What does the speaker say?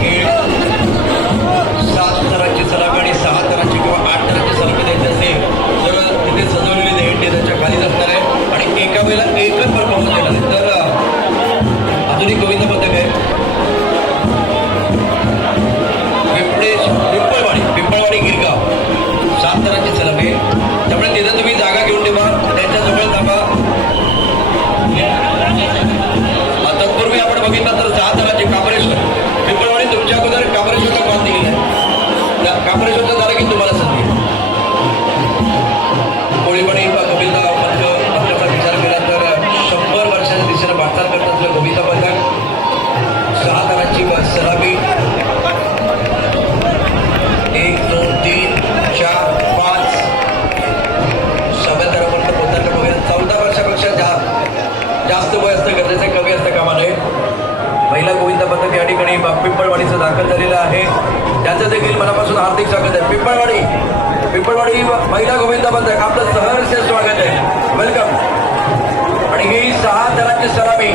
खेळ 7 थरांची सलामी आणि 6 थरांची किंवा 8 थरांची सलामी द्यायची असेल तर तिथे सजवलेली दहीहंडी त्याच्या खालीच असणार आहे आणि एका वेळेला एकच परफॉर्मन्स देणार आहे. तर अजून एक गोविंद पथक आहे पिंपळवाडी गिरगाव 7 थरांची सलामी. त्यामुळे तिथं तुम्ही जागा घेऊन ठेवा, त्यांच्याजवळ थांबा. तत्पूर्वी आपण बघितलं तर 6 थरांची काबरेश्वर पिंपळवाडी तुमच्या अगोदर काबरेश्वरचा मान दिलेला आहे. काबरेश्वरचं झालं की तुम्हाला संधी. कोळीवाडी गोविंदा पथकाचा विचार केला तर 100 वर्षाच्या दिशेनं वाटचाल करत असलेलं गोविंदा पथक 6 थरांची सलामी 1 2 3 4 5 6व्या थरापर्यंत पोहोचण्याचं बघूया. 14 वर्षापेक्षा जास्त वय असतं गरजेचं कमी असतं कामा नये. महिला गोविंदा पथक या ठिकाणी पिंपळवाडीचं दाखल झालेलं आहे. त्यांचं देखील मनापासून हार्दिक स्वागत आहे. पिंपळवाडी महिला गोविंदा पथक आपलं सहर्ष स्वागत आहे. वेलकम. आणि ही 6 थरांची सलामी